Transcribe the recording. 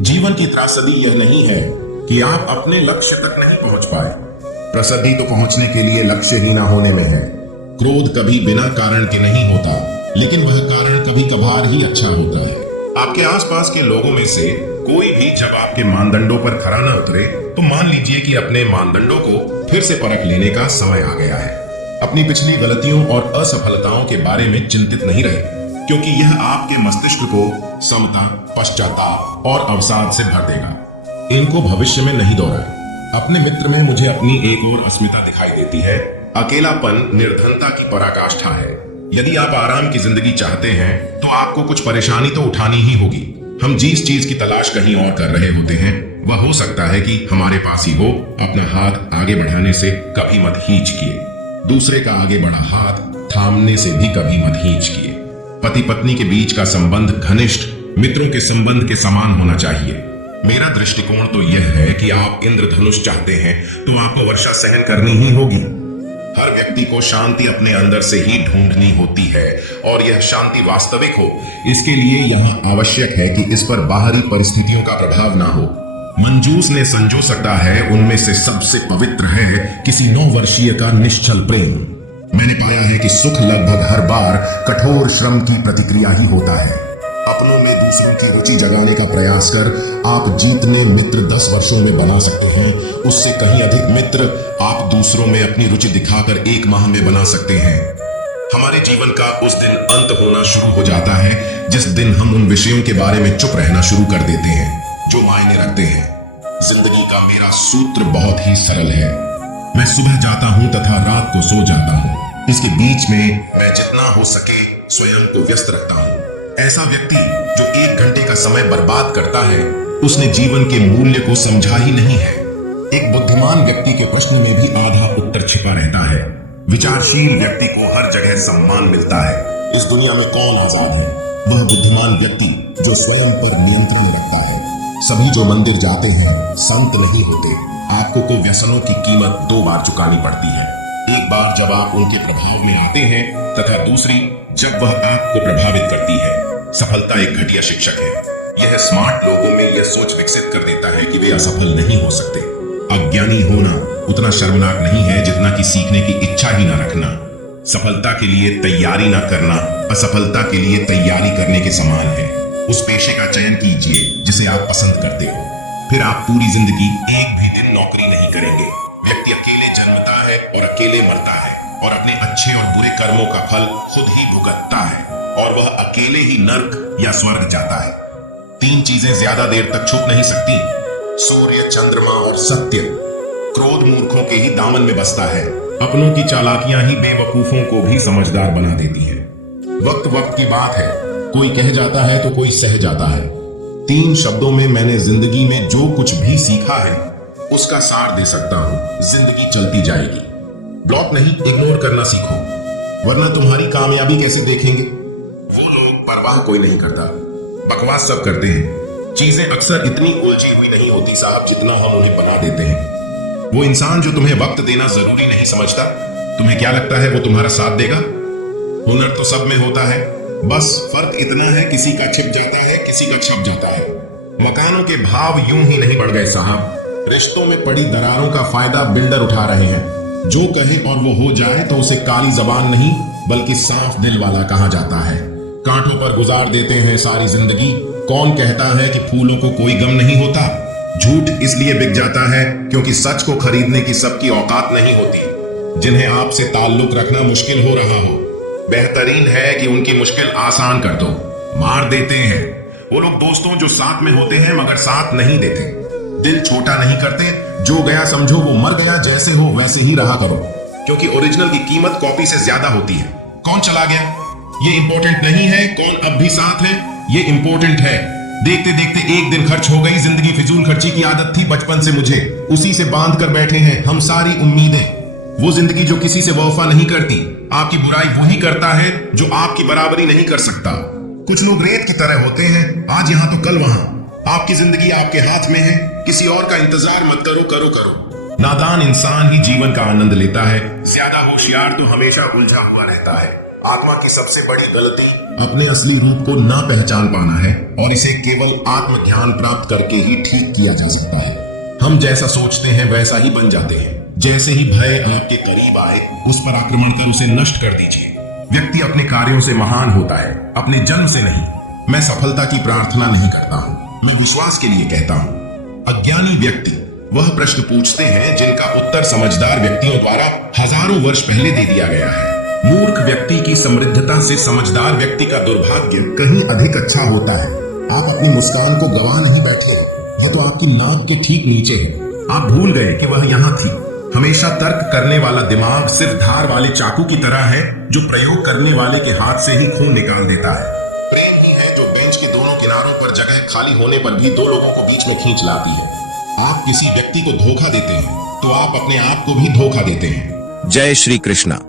जीवन की त्रासदी यह नहीं है कि आप अपने लक्ष्य तक नहीं पहुंच पाए। प्रसिद्धि तो पहुंचने के लिए लक्ष्य ही ना होने में है। क्रोध कभी बिना कारण के नहीं होता, लेकिन वह कारण कभी कभार ही अच्छा होता है। आपके आसपास के लोगों में से कोई भी जब आपके मानदंडों पर खरा न उतरे तो मान लीजिए कि अपने मानदंडों को फिर से परख लेने का समय आ गया है। अपनी पिछली गलतियों और असफलताओं के बारे में चिंतित नहीं रहे, क्योंकि यह आपके मस्तिष्क को समता, पश्चाताप और अवसाद से भर देगा। इनको भविष्य में नहीं दोहराए। अपने मित्र में मुझे अपनी एक और अस्मिता दिखाई देती है। अकेलापन निर्धनता की पराकाष्ठा है। यदि आप आराम की जिंदगी चाहते हैं तो आपको कुछ परेशानी तो उठानी ही होगी। हम जिस चीज की तलाश कहीं और कर रहे होते हैं वह हो सकता है कि हमारे पास ही हो। अपना हाथ आगे बढ़ाने से कभी मत हिचकिए। दूसरे का आगे बढ़ा हाथ थामने से भी कभी मत हिचकिए। पति पत्नी के बीच का संबंध घनिष्ठ मित्रों के संबंध के समान होना चाहिए। मेरा दृष्टिकोण तो यह है कि आप इंद्रधनुष चाहते हैं तो आपको वर्षा सहन करनी ही होगी। हर व्यक्ति को शांति अपने अंदर से ही ढूंढनी होती है, और यह शांति वास्तविक हो इसके लिए यहाँ आवश्यक है कि इस पर बाहरी परिस्थितियों का प्रभाव ना हो। मंजूस ने संजो सकता है उनमें से सबसे पवित्र है किसी 9 वर्षीय का निश्चल प्रेम। मैंने पाया है कि सुख लगभग हर बार कठोर श्रम की प्रतिक्रिया ही होता है। अपनों में दूसरों की रुचि जगाने का प्रयास कर आप जितने मित्र 10 वर्षों में बना सकते हैं, उससे कहीं अधिक मित्र आप दूसरों में अपनी रुचि दिखाकर 1 माह में बना सकते हैं। हमारे जीवन का उस दिन अंत होना शुरू हो जाता है जिस दिन हम उन विषयों के बारे में चुप रहना शुरू कर देते हैं जो मायने रखते हैं। जिंदगी का मेरा सूत्र बहुत ही सरल है। मैं सुबह जाता हूं तथा रात को सो जाता हूं। इसके बीच में मैं जितना हो सके स्वयं को व्यस्त रखता हूं। ऐसा व्यक्ति जो 1 घंटे का समय बर्बाद करता है उसने जीवन के मूल्य को समझा ही नहीं है। एक बुद्धिमान व्यक्ति के प्रश्न में भी आधा उत्तर छिपा रहता है। विचारशील व्यक्ति को हर जगह सम्मान मिलता है। इस दुनिया में कौन आजाद है? वह बुद्धिमान व्यक्ति जो स्वयं पर नियंत्रण रखता है। सभी जो मंदिर जाते हैं संत नहीं होते। आपको को व्यसनों की कीमत 2 बार चुकानी पड़ती है। एक बार जब आप उनके प्रभाव में आते हैं तथा दूसरी जब वह आपको प्रभावित करती है। सफलता एक घटिया शिक्षक है। यह स्मार्ट लोगों में यह सोच विकसित कर देता है कि वे असफल नहीं हो सकते। अज्ञानी होना उतना शर्मनाक नहीं है जितना कि सीखने की इच्छा ही ना रखना। सफलता के लिए तैयारी ना करना असफलता के लिए तैयारी करने के समान है। उस पेशे का चयन कीजिए जिसे आप पसंद करते हो, फिर आप पूरी जिंदगी एक भी दिन नौकरी नहीं करेंगे। व्यक्ति अकेले जन्मता है और अकेले मरता है, और अपने अच्छे और बुरे कर्मों का फल खुद ही भुगतता है, और वह अकेले ही नर्क या स्वर्ग जाता है। 3 चीजें ज्यादा देर तक छुप नहीं सकती, सूर्य, चंद्रमा और सत्य। क्रोध मूर्खों के ही दामन में बसता है। अपनों की चालाकियां ही बेवकूफों को भी समझदार बना देती हैं। वक्त वक्त की बात है, कोई कह जाता है तो कोई सह जाता है। 3 शब्दों में मैंने जिंदगी में जो कुछ भी सीखा है उसका सार दे सकता हूं। जिंदगी चलती जाएगी। ब्लॉक नहीं, इग्नोर करना सीखो, वरना तुम्हारी कामयाबी कैसे देखेंगे। वो लोग परवाह कोई नहीं करता, बकवास सब करते हैं। चीजें अक्सर इतनी उलझी हुई नहीं होती साहब जितना हम उन्हें बना देते हैं। वो इंसान जो तुम्हें वक्त देना जरूरी नहीं समझता, तुम्हें क्या लगता है वो तुम्हारा साथ देगा? हुनर तो सब में होता है, बस फर्क इतना है किसी का छिप जाता है, किसी का छिप जाता है। मकानों के भाव यूं ही नहीं बढ़ गए साहब। रिश्तों में पड़ी दरारों का फायदा बिल्डर उठा रहे हैं। जो कहे और वो हो जाए तो उसे काली जबान नहीं बल्कि साफ दिल वाला कहा जाता है। कांटों पर गुजार देते हैं सारी जिंदगी। कौन कहता है कि फूलों को कोई गम नहीं होता? झूठ इसलिए बिक जाता है क्योंकि सच को खरीदने की सबकी औकात नहीं होती। जिन्हें आपसे ताल्लुक रखना मुश्किल हो रहा हो, बेहतरीन है कि उनकी मुश्किल आसान कर दो। मार देते हैं वो लोग दोस्तों जो साथ में होते हैं मगर साथ नहीं देते। दिल छोटा नहीं करते, जो गया समझो वो मर गया, जैसे हो वैसे ही रहा करो, क्योंकि ओरिजिनल की कीमत कॉपी से ज्यादा होती है। कौन चला गया ये इंपॉर्टेंट नहीं है, कौन अब भी साथ है ये इंपॉर्टेंट है। देखते देखते एक दिन खर्च हो गई। जिंदगी फिजूल खर्ची की आदत थी बचपन से मुझे, उसी से बांध कर बैठे हैं हम सारी उम्मीदें। वो जिंदगी जो किसी से वफा नहीं करती, आपकी बुराई वही करता है जो आपकी बराबरी नहीं कर सकता। कुछ लोग रेत की तरह होते हैं, आज यहाँ तो कल वहां। आपकी जिंदगी आपके हाथ में है, किसी और का इंतजार मत करो। करो करो। नादान इंसान ही जीवन का आनंद लेता है, ज्यादा होशियार तो हमेशा उलझा हुआ रहता है। आत्मा की सबसे बड़ी गलती अपने असली रूप को ना पहचान पाना है और इसे केवल आत्मज्ञान प्राप्त करके ही ठीक किया जा सकता है। हम जैसा सोचते हैं वैसा ही बन जाते हैं। जैसे ही भय आपके करीब आए, उस पर आक्रमण कर उसे नष्ट कर दीजिए। व्यक्ति अपने कार्यों से महान होता है, अपने जन्म से नहीं। मैं सफलता की प्रार्थना नहीं करता हूँ, मैं विश्वास के लिए कहता हूँ। अज्ञानी व्यक्ति वह प्रश्न पूछते हैं जिनका उत्तर समझदार व्यक्तियों द्वारा हजारों वर्ष पहले दे दिया गया है। मूर्ख व्यक्ति की समृद्धता से समझदार व्यक्ति का दुर्भाग्य कहीं अधिक अच्छा होता है। आप अपनी मुस्कान को गवा नहीं बैठे हो, वह तो आपकी नाक के ठीक नीचे है। आप भूल गए कि वह यहाँ थी। हमेशा तर्क करने वाला दिमाग सिर्फ धार वाले चाकू की तरह है जो प्रयोग करने वाले के हाथ से ही खून निकाल देता है। प्रेम ही है जो बेंच के दोनों किनारों पर जगह खाली होने पर भी दो लोगों को बीच में खींच लाती है। आप किसी व्यक्ति को धोखा देते हैं तो आप अपने आप को भी धोखा देते हैं। जय श्री कृष्णा।